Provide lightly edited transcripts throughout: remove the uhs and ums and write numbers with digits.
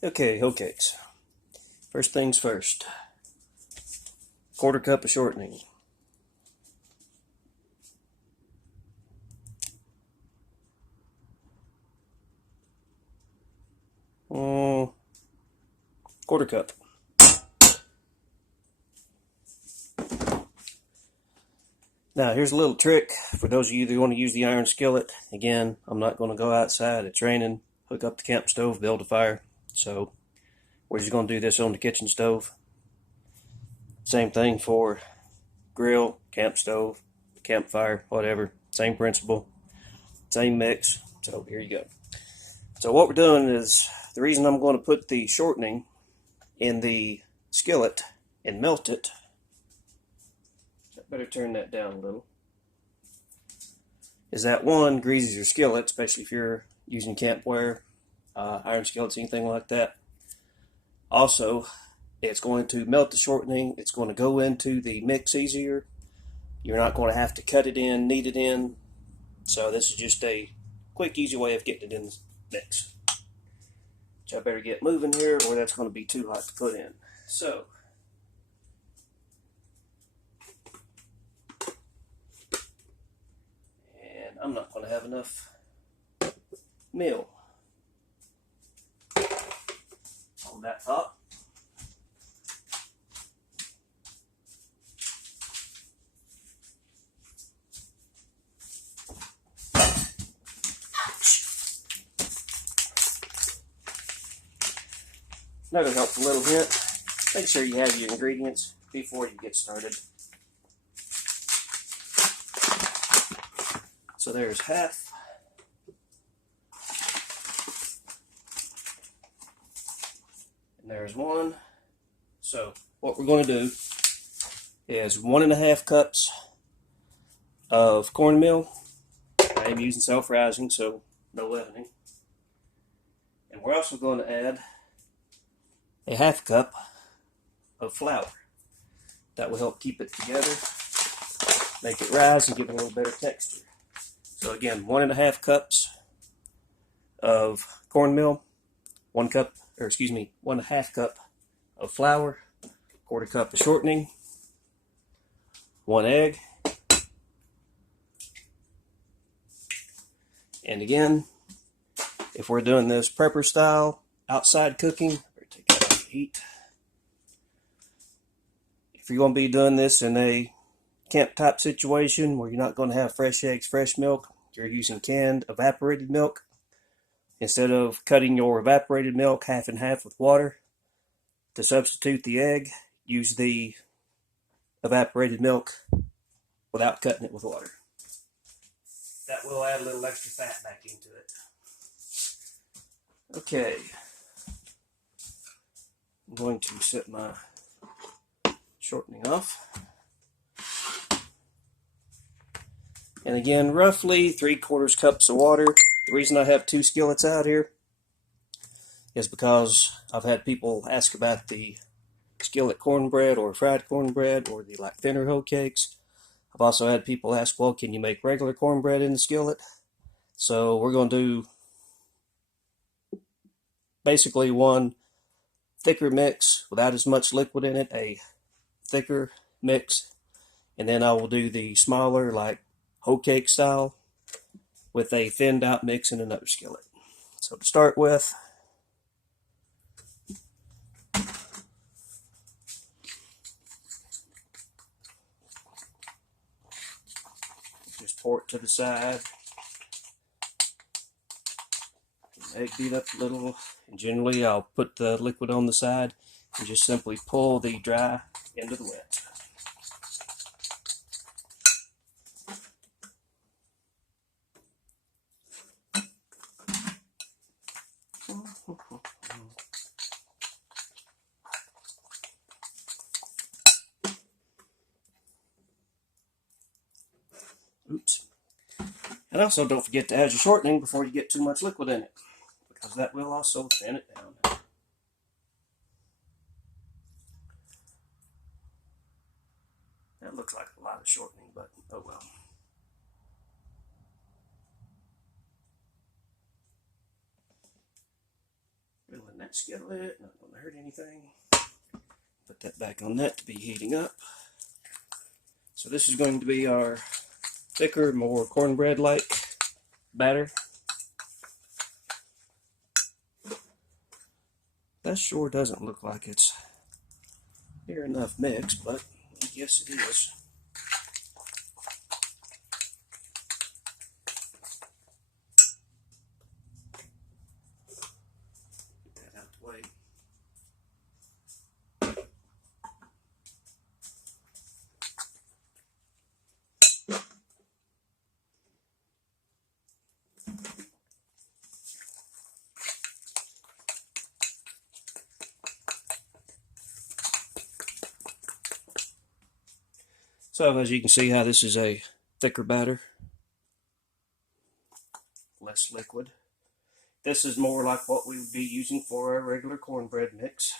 Okay, hoe cakes. First things first. Quarter cup of shortening. Mm, quarter cup. Now here's a little trick for those of you that want to use the iron skillet. Again, I'm not going to go outside. It's raining. Hook up the camp stove, build a fire. So we're just going to do this on the kitchen stove. Same thing for grill, camp stove, campfire, whatever. Same principle, same mix. So here you go. So what we're doing is, the reason I'm going to put the shortening in the skillet and melt it, I better turn that down a little, is that one, greases your skillet, especially if you're using campware, iron skillets, anything like that. Also, it's going to melt the shortening. It's going to go into the mix easier. You're not going to have to cut it in, knead it in. So this is just a quick, easy way of getting it in the mix. So I better get moving here, or that's going to be too hot to put in. So, and I'm not going to have enough meal on that top. Another helpful little hint, make sure you have your ingredients before you get started. So there's half. And there's one. So what we're going to do is 1.5 cups of cornmeal. I am using self-rising, so no leavening. And we're also going to add a 1/2 cup of flour. That will help keep it together, make it rise, and give it a little better texture. So again, 1.5 cups of cornmeal, 1.5 cup of flour, 1/4 cup of shortening, 1 egg, and again, if we're doing this prepper style, outside cooking, take that out of the heat. If you're going to be doing this in a camp type situation where you're not going to have fresh eggs, fresh milk, you're using canned evaporated milk. Instead of cutting your evaporated milk half and half with water to substitute the egg, use the evaporated milk without cutting it with water. That will add a little extra fat back into it. Okay, I'm going to set my shortening off. And again, roughly 3/4 cups of water. The reason I have 2 skillets out here is because I've had people ask about the skillet cornbread or fried cornbread or the like thinner hoe cakes. I've also had people ask, well, can you make regular cornbread in the skillet? So we're going to do basically one thicker mix without as much liquid in it, a thicker mix, and then I will do the smaller, like hoe cake style, with a thinned out mix in another skillet. So to start with, just pour it to the side. Egg beat up a little, and generally I'll put the liquid on the side and just simply pull the dry into the wet. Oops. And also don't forget to add your shortening before you get too much liquid in it, because that will also thin it down. That looks like a lot of shortening, but oh well. Filling that. that skillet, not going to hurt anything. Put that back on that to be heating up. So this is going to be our thicker, more cornbread-like batter. That sure doesn't look like it's near enough mix, but I guess it is. Get that out the way. So as you can see how this is a thicker batter, less liquid. This is more like what we would be using for our regular cornbread mix.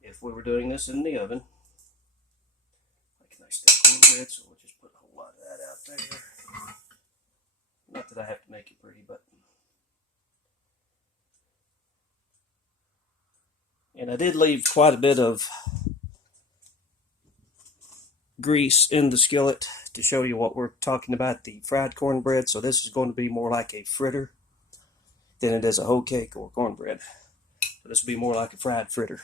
If we were doing this in the oven. Like a nice thick cornbread, so we'll just put a whole lot of that out there. Not that I have to make it pretty, but... And I did leave quite a bit of grease in the skillet to show you what we're talking about, the fried cornbread. So this is going to be more like a fritter than it is a hoe cake or cornbread. So this will be more like a fried fritter.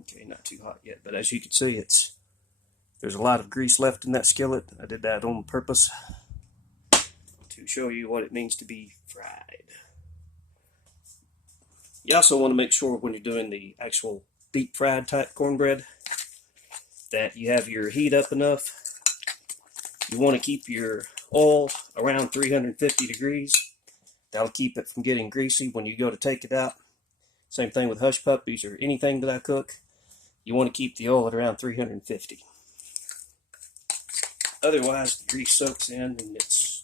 Okay, not too hot yet, but as you can see, there's a lot of grease left in that skillet. I did that on purpose to show you what it means to be fried. You also want to make sure when you're doing the actual deep fried type cornbread that you have your heat up enough. You want to keep your oil around 350 degrees. That'll keep it from getting greasy when you go to take it out. Same thing with hush puppies or anything that I cook. You want to keep the oil at around 350. Otherwise, the grease soaks in and it's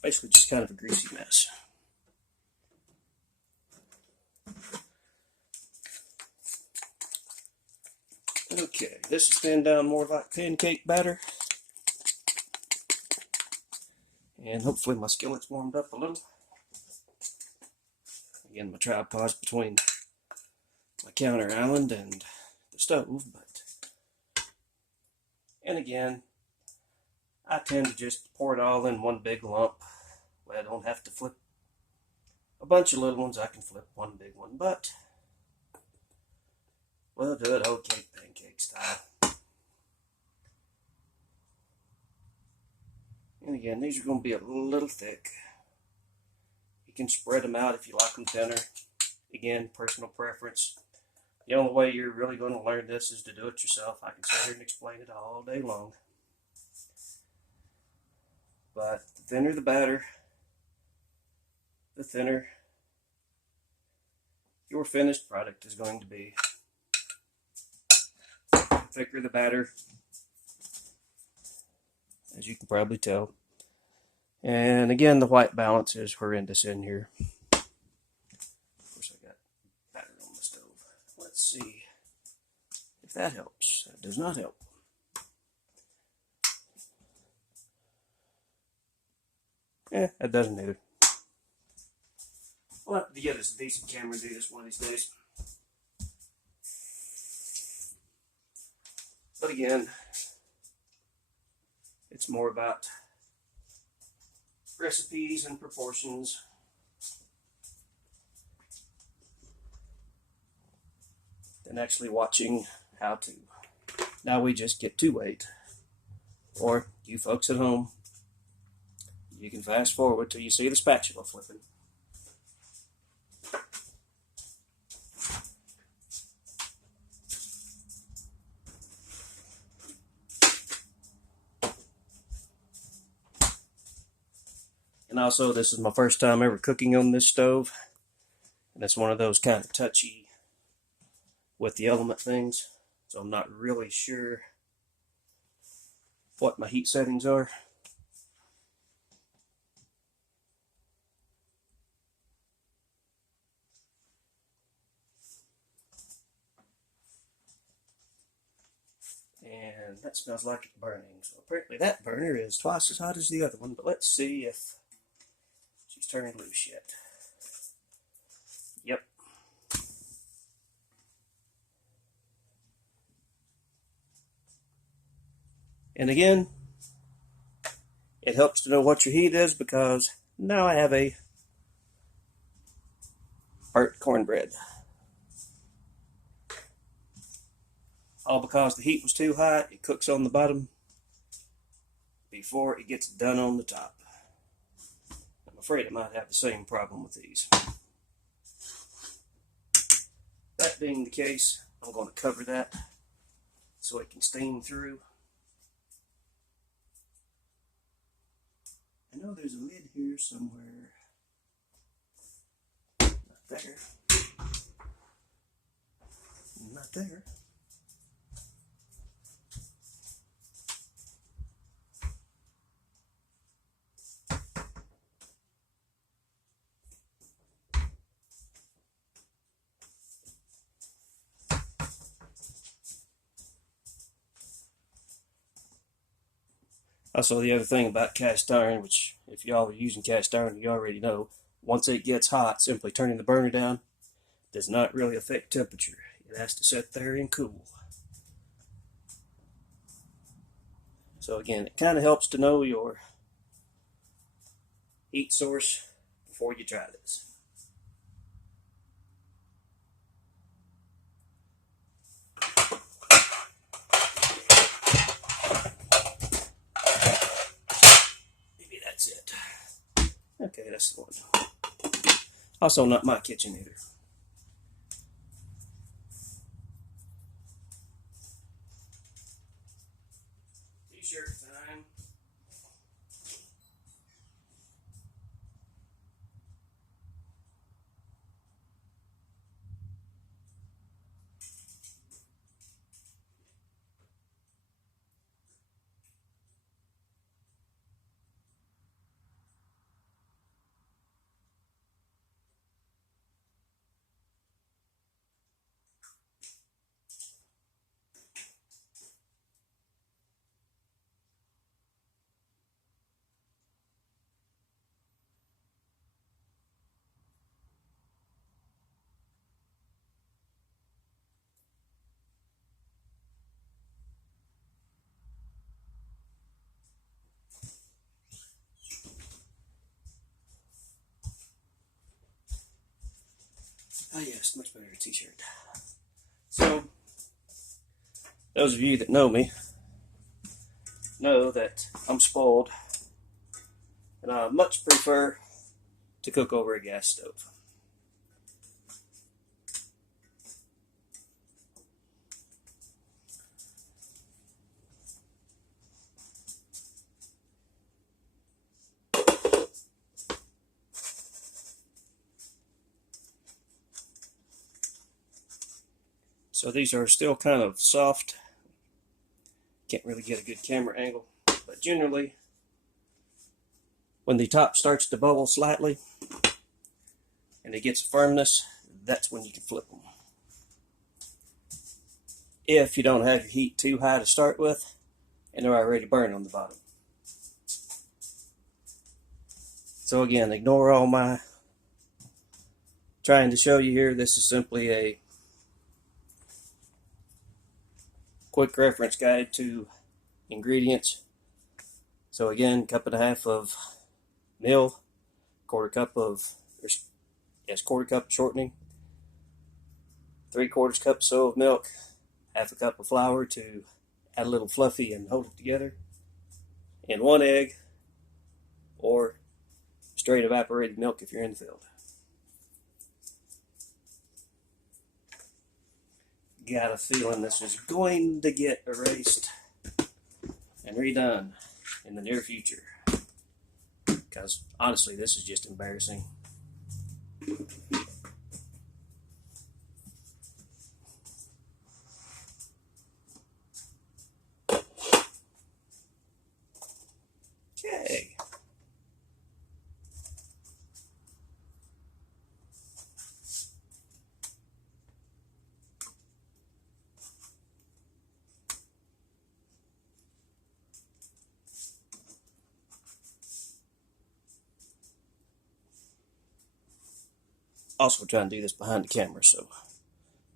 basically just kind of a greasy mess. Okay, this is thin down more like pancake batter. And hopefully my skillet's warmed up a little. Again, my tripod's between my counter island and the stove, and again, I tend to just pour it all in one big lump. Well, I don't have to flip a bunch of little ones. I can flip one big one, but we'll do it hoe cake pancake style. And again, these are going to be a little thick. You can spread them out if you like them thinner. Again, personal preference. The only way you're really going to learn this is to do it yourself. I can sit here and explain it all day long. But the thinner the batter, the thinner your finished product is going to be. The thicker the batter, as you can probably tell. And again, the white balance is horrendous in here. Of course, I got batter on the stove. Let's see if that helps. That does not help. That doesn't either. We'll have to get us a decent camera and do this one of these days. But again, it's more about recipes and proportions. Than actually watching how to. Now we just get to wait. Or you folks at home, you can fast forward till you see the spatula flipping. And also, this is my first time ever cooking on this stove. And it's one of those kind of touchy with the element things. So I'm not really sure what my heat settings are. And that smells like it's burning. So apparently that burner is twice as hot as the other one. But let's see if she's turned loose yet. Yep. And again, it helps to know what your heat is, because now I have a burnt cornbread. All because the heat was too high. It cooks on the bottom before it gets done on the top. I'm afraid I might have the same problem with these. That being the case, I'm going to cover that so it can steam through. I know there's a lid here somewhere. Not there. Not there. Also, the other thing about cast iron, which if y'all are using cast iron, you already know, once it gets hot, simply turning the burner down does not really affect temperature. It has to sit there and cool. So again, it kind of helps to know your heat source before you try this. Maybe that's it. Okay, that's the one. Also not my kitchen either. T-shirt time. Ah yes, much better t-shirt. So, those of you that know me know that I'm spoiled, and I much prefer to cook over a gas stove. So these are still kind of soft. Can't really get a good camera angle, but generally, when the top starts to bubble slightly and it gets firmness, that's when you can flip them. If you don't have your heat too high to start with and they're already burned on the bottom. So again, ignore all my trying to show you here. This is simply a quick reference guide to ingredients. So again, 1.5 cups of meal, quarter cup of shortening, 3/4 cup or so of milk, 1/2 cup of flour to add a little fluffy and hold it together, and 1 egg, or straight evaporated milk if you're in the field. Got a feeling this is going to get erased and redone in the near future, because honestly this is just embarrassing. Okay. also trying to do this behind the camera, so,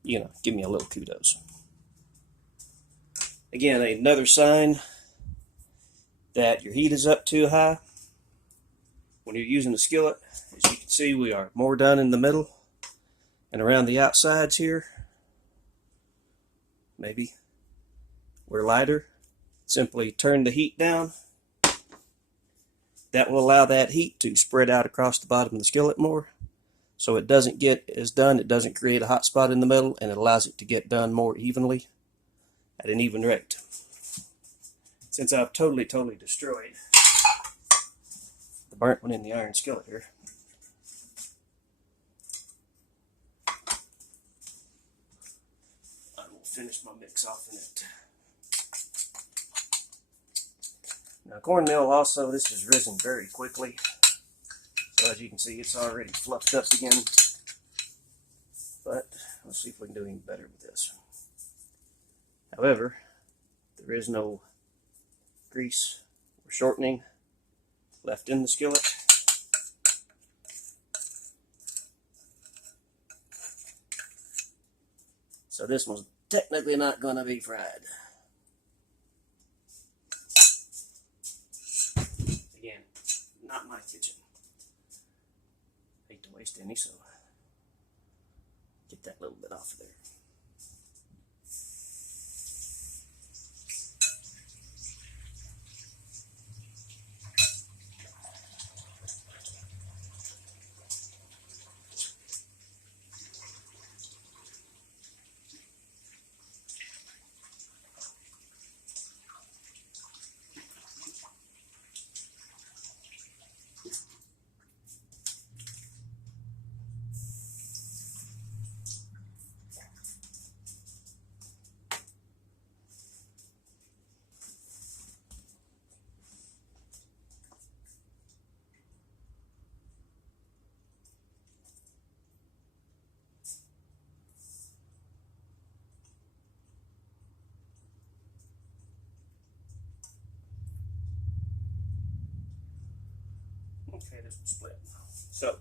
you know, give me a little kudos. Again, another sign that your heat is up too high when you're using the skillet. As you can see, we are more done in the middle and around the outsides here. Maybe we're lighter. Simply turn the heat down. That will allow that heat to spread out across the bottom of the skillet more, so it doesn't get as done. It doesn't create a hot spot in the middle, and it allows it to get done more evenly at an even rate. Since I've totally destroyed the burnt one in the iron skillet here, I will finish my mix off in it. Now, cornmeal also, this has risen very quickly. So as you can see, it's already fluffed up again. But let's see if we can do any better with this. However, there is no grease or shortening left in the skillet. So this one's technically not going to be fried. Again, not my kitchen. Hate to waste any, so get that little bit off of there. Okay, this one's split. So,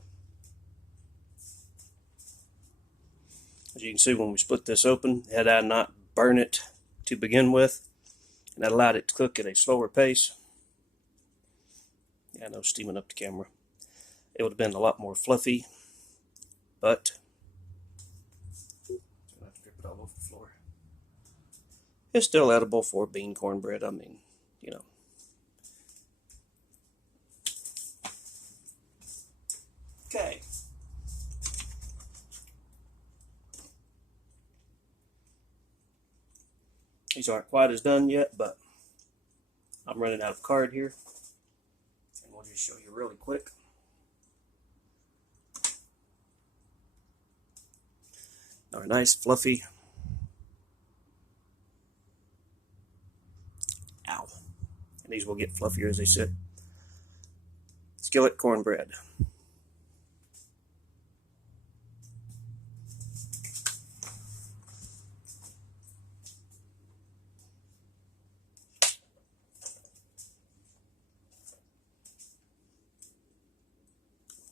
as you can see, when we split this open, had I not burn it to begin with, and that allowed it to cook at a slower pace, yeah, no steaming up the camera, it would have been a lot more fluffy, but I'm going to drip it all over the floor. It's still edible for bean cornbread. I mean, you know. Okay. These aren't quite as done yet, but I'm running out of card here. And we'll just show you really quick. Our nice fluffy, ow, and these will get fluffier as they sit, skillet cornbread.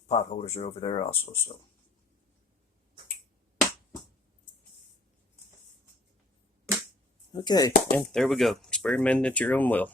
Pot holders are over there also, so. Okay, and there we go. Experiment at your own will.